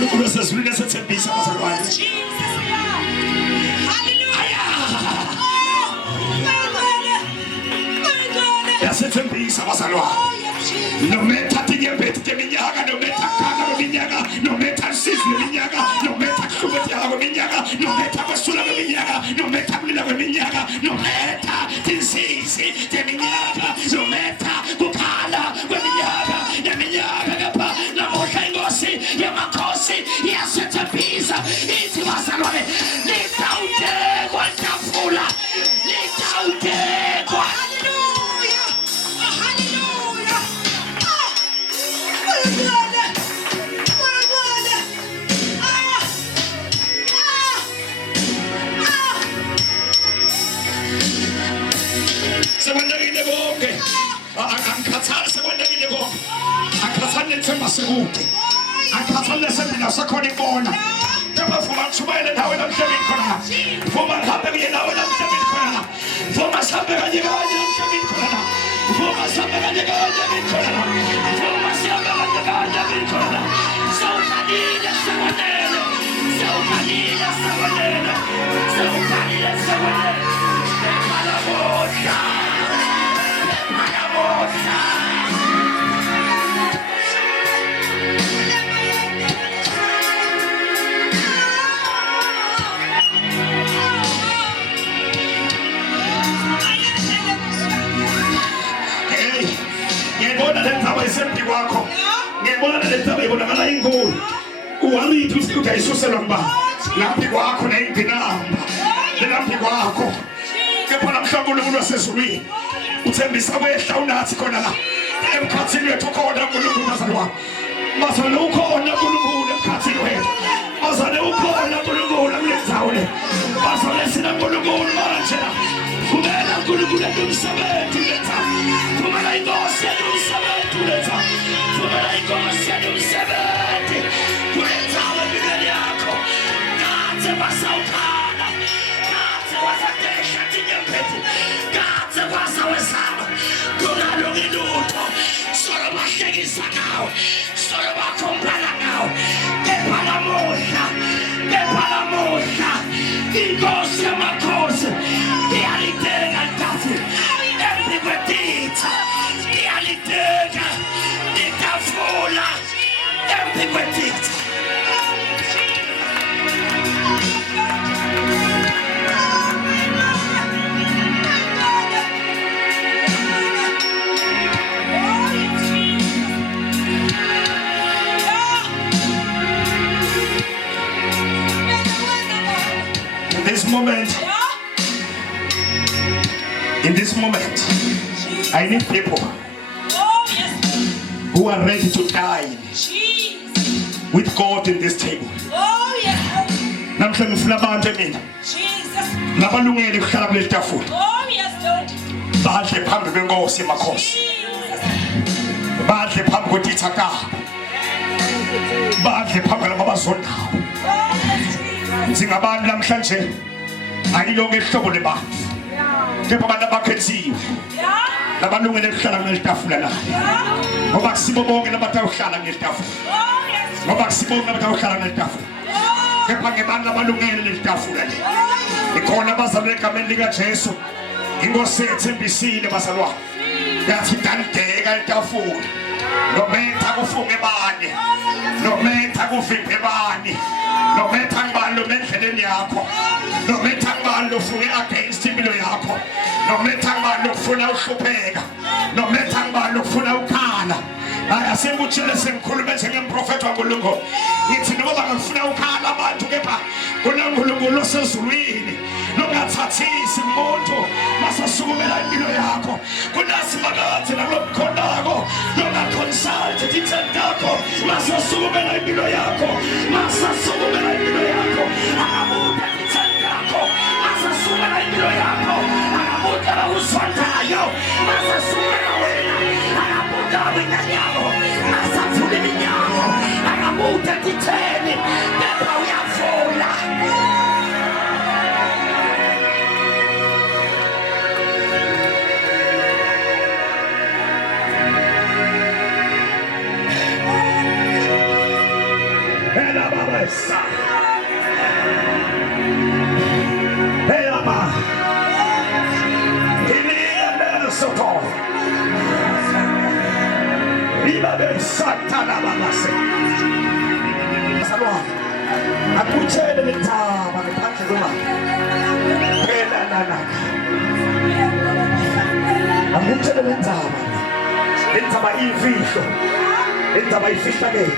uNkulunkulu sesifike sethembisa bazalwane. Yasethembisa bazalwane. No matter tinyembeti teminyaka, no matter kaka minyaka, no matter sisi minyaka, no matter kubeti yako minyaka, no matter basula minyaka, no matter mlila minyaka, no matter tinsisi teminyaka, no matter kukala minyaka, ya minyaka kapa na moja ingosi ya makosi yasethembisa iti bazalwane. Nitaute kwa tafula, nitaute kwa sekwendekile konke angikhathali sekwendekile konke angikhathali nethemba sekude angikhathali nesempilo sakhona ibona kepha vuma ngithumele nawe namhlabeni khona vuma ngihambe ngiye nawe namhlabeni khona vuma sihambe kanye kanye namhlabeni khona vuma sihambe kanye kanye khona vuma sihambe kanye kanye khona sawufanile sekwendele sawufanile sekwendele sawufanile sekwendele ekalabosa ngiyabona le ndaba isempi kwakho ngiyabona le ndaba ibonakala inkulu uwarithi uthi utayisuselwa ngba laphi kwakho nayingcinamba laphi kwakho kepha namhlanje uNkulunkulu wasezulwini uthembisa kwehla unathi khona la emkhathini wethu khona uNkulunkulu bazalwane bazalwane ukhona uNkulunkulu emkhathini wethu bazalwane ukhona uNkulunkulu kulendzawo le bazalwane sina uNkulunkulu manje kumela uNkulunkulu umsebenzi letha kumela inkosi umsebenzi letha kumela inkosi umsebenzi kuletha wemibili yakho ngaze basawukhala ngaze wasatesha tinyembeti ngaze wasawesaba kunalonke lutho solo bahlekisa ngawe solo bakhombala ngawe kepha namuhla inkosi yamakhosi iyaliteka itafula empikwetitha iyaliteka itafula empikwetitha. In this moment, I need people who are ready to die with God in this table. Namhlanje ngifuna abantu mina nabalungele ukuhlala kuleli tafula badle phambi kwenkosi emakhosi badle phambi kwetithakaba badle phambi kwabazondawo singabantu namhlanje ayilonke ihlobo lebantu kepha abantu abakhethiwe labalungele ukuhlala kuleli tafula la ngoba kusibo bonke labantu abahlala kuleli tafula ngoba kusibo bonke labantu abahlala kuleli tafula kepha ngebantu abalungele leli tafula le ikhona abazalwane egameni likaJesu inkosi ethembisile bazalwane yathi dalideka itafula nometha kufunge bani nometha kuvimbe bani nometha ngibalo endleleni yakho nometha ngibalo ufunge against impilo yakho nometha ngibalo ufuna uhlupheka nometha ngibalo ufuna ukhala asengutshile sengikhuluma njengemprofeti waNkulunkulu ngithi noma ngifuna ukhala abantu kepha kuNkulunkulu osezulwini nongathathisi umuntu masasukumela impilo yakho kunasimakathi nakulokhonako nongaconsult ithendakho masasukumela impilo yakho masasukumela impilo yakho akabuka ithendakho masasukumela impilo yakho akabuka uswandayo masasukumela wena akabuka winyanyako masafuna iminyako akabuka titheni kepha uyavula. Ela babasa. Ela ma. Iliana soto. Iba be satana babase. Salwa. Akuchele mitama ngaphandle kwema. Phela nana. Akuchele mitama. Intaba imfihlo. Intaba ifihlakele.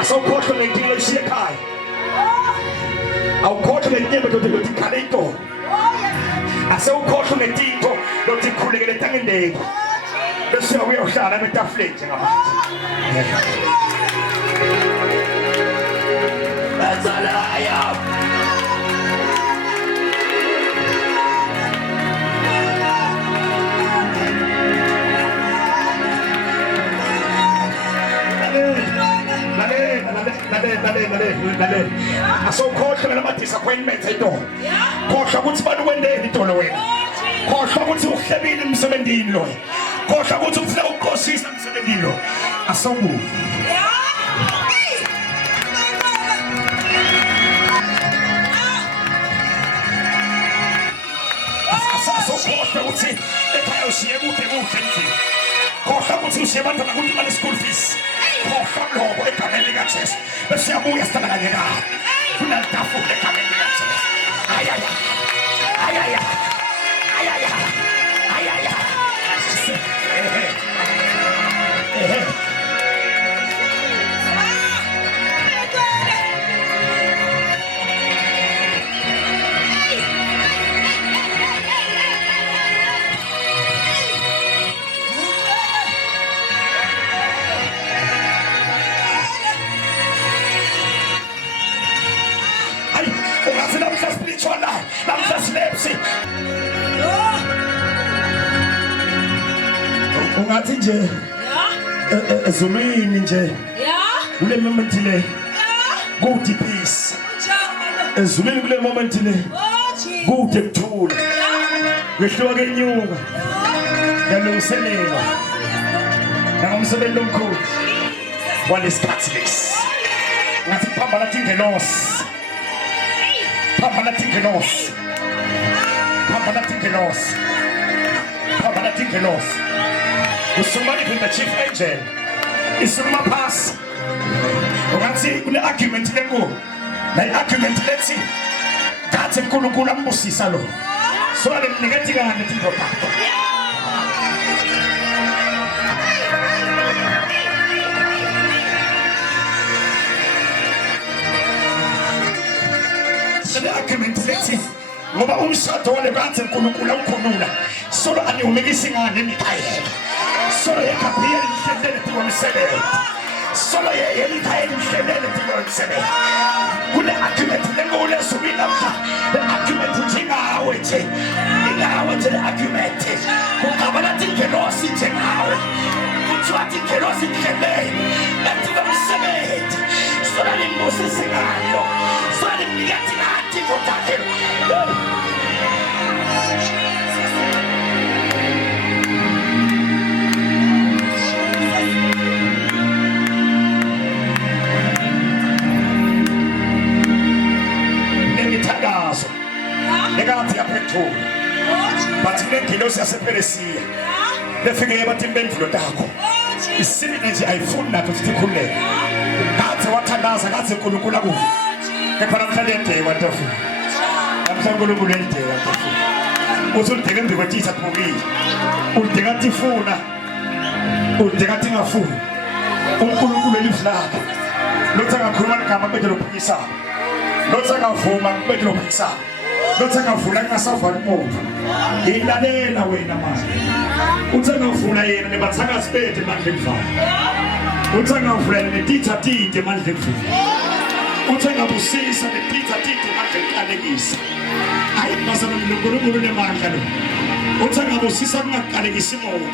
Asawukhohlwa ngempilo isiyekhaya. Awukhohlwa ngenyembe lothi khalento. Asawukhohlwa ngetinto lothi khulekele tangendeki. Bese uyohlala emetafuleni njengamanje. Bazalaya. Lale. Asawukhohlwa lama disappointments eto. Khohlwa ukuthi bani wendeni intolo wena. Khohlwa ukuthi uhlebile emsebenzini lo. Khohlwa ukuthi ufuna ukuqosisa emsebenzini lo. Asawubu. Asawukhohlwa ukuthi ekhaya ushiye kude endlini. Khohlwa ukuthi ushiye abantwana ukuthi bale school fees. Khohlwa lokho egameni likaJesu. Bese yabuya sitalakanyeka. Kunaltafule egameni likaJesu. Ayaya. Ungathi nje ezulwini nje kule moment le kude peace ezulwini kule moment le kude kuthula kwehluka kenyuka yalungiselela ngomsebenzi omkhulu walesikhathi lesi ngathi phambana tingelosi Somebody from the chief angel is from my past. Ungathi kune argument lengo. Na argument lethi thathe uNkulunkulu ambusisa lo. So alemniketi kanje into takho. The argument lethi ngoba umshado wale bathe uNkulunkulu awukhulula. Solo aniumekisi ngane emikhaya. Solo yekapiyeli mhlendele tiwomsebenzi. Solo yeyelikhayeli mhlendele tiwomsebenzi. Kule argument lengole subina mhla. Le argument njingawe nje. Ingawe nje le argument. Ukabala tingelosi njengawe. Kuthiwa tingelosi mhlendele. Tiwomsebenzi. Solo nimbusisi ngayo. Solo nimniketi ngati kotakelo. Negathi yaphethu bathi lengilosi yasePeresiya lefike yabathi impendulo takho isini nje ayifuni nathi ukuthi ikhuleke ngathi wathandaza ngathi uNkulunkulu akuve kepha namhlanje endeke watafu namhlanje uNkulunkulu endeke watafu uzudeke embi kwetitha phukile udeka tifuna udeka tingafuni uNkulunkulu eliflaka lotha ngakhuluma ngama bedelo phikisa lotha ngavuma bedelo phikisa lothenga vula ngasavali moto ilalela wena manje uthenga vula yena nebathaka sibethe manje mfana uthenga vula netitha tite manje mfana uthenga busisa netitha tite manje kalekisa hayi bazana uNkulunkulu nemandla lo uthenga busisa kungakalekisi moto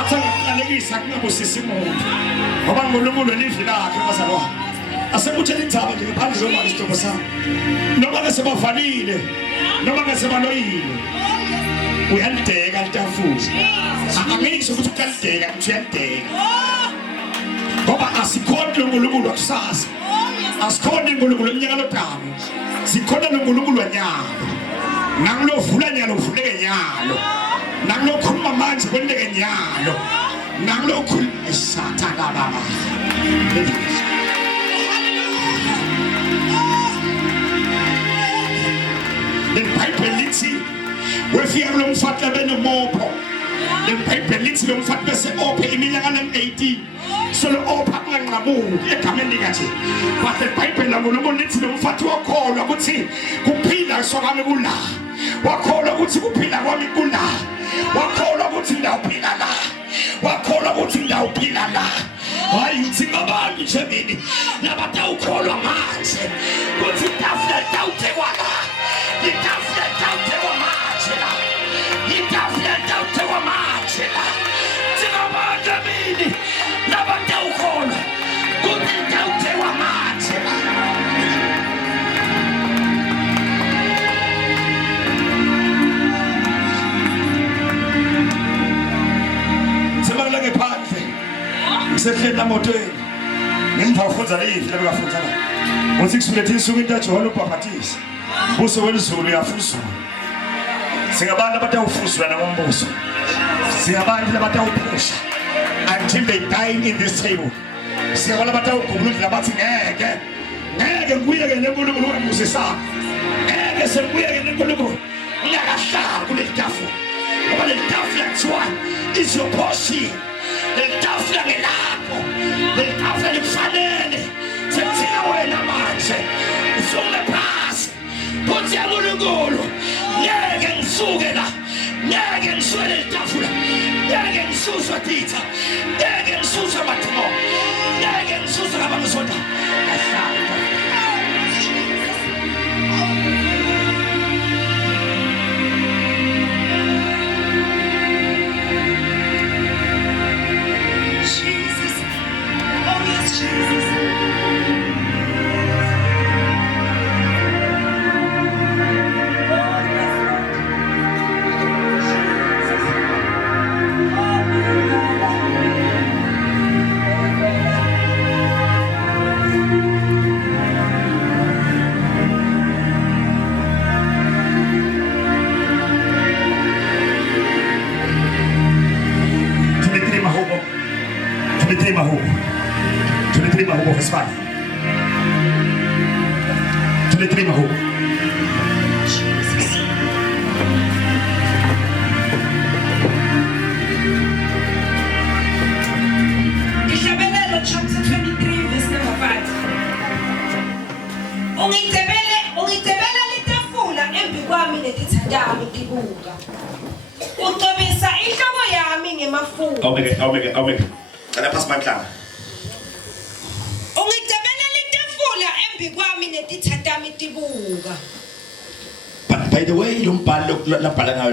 athenga kalekisa kungabusisi moto ngoba uNkulunkulu elivi lakhe bazalwa asekuthela indzaba nje ngaphandle kwemali isitoko sami noma ke sebavalile noma ke sebaloyile uyalideka litafula angisho ukuthi ukalideka uthi uyalideka ngoba asikhonde uNkulunkulu wakusasa, asikhonde uNkulunkulu eminyaka lotamu, sikhonde uNkulunkulu wanyalo, nangilovula nyalo uvuleke nyalo, nangilokhuluma manje kwendeke nyalo, nangilokhuluma esathana baba. The Bible lithi wefika lo mfati abenomopho. The Bible lithi lo mfati bese ophe iminyaka em18. So lo opha kunganqamuki egameni likathi. But the Bible lamulo lithi lo mfati wakholwa ukuthi kuphila sokami kula. Wakholwa ukuthi kuphila kwami kula. Wakholwa ukuthi ndawuphila la. Wakholwa ukuthi ndawuphila la. Hayi uthi ngabantu nje mina nabatawukholwa manje. Kuthi tafla tawuthekwa la. Itafla tawuthekwa manje la. Itafla tawuthekwa manje la. Singabantu mina nabatawukholwa. Kuthi tawuthekwa manje la. Sebaleke phandle. Ngisehleli emotweni. Ngimva ufunza leyifi lebekafunza la. Uthi kusulethe isuku into John uBaptist. Buso welizulu uyafuzwa. Singabantu abatawufuzwa nangombuso. Singabantu abatawuphusha until they die in this table. Singabantu abatawugubula abathi ngeke ngiyeke nenkulunkulu wamuzisa. Ngeke sengiyeke nenkulunkulu. Ngiyakahlala kule tafula. Ngoba le tafula kuthiwa is your portion. Le tafula ngelapho. Le tafula lifanele. Sekuthina wena manje. Usunge phasi. Puthi yankulunkulu. Ngeke ngisuke la. Ngeke ngisuke le tafula. Ngeke ngisuswa titha. Ngeke ngisuswa mathumo. Ngeke ngisuswa ngabangisonda. Tuliterima huko Hispania. Tuliterima huko. Isabella chapter 23 verse number 5. Ungitebela litafula embi kwami netithandami tibuka. Ucobisa inhloko yami ngemafutha. Awumeke. Kana phasi manhlanga. Ungitebela litafula embi kwami netithandami tibuka. By the way, lo mbhalo laphala ngayo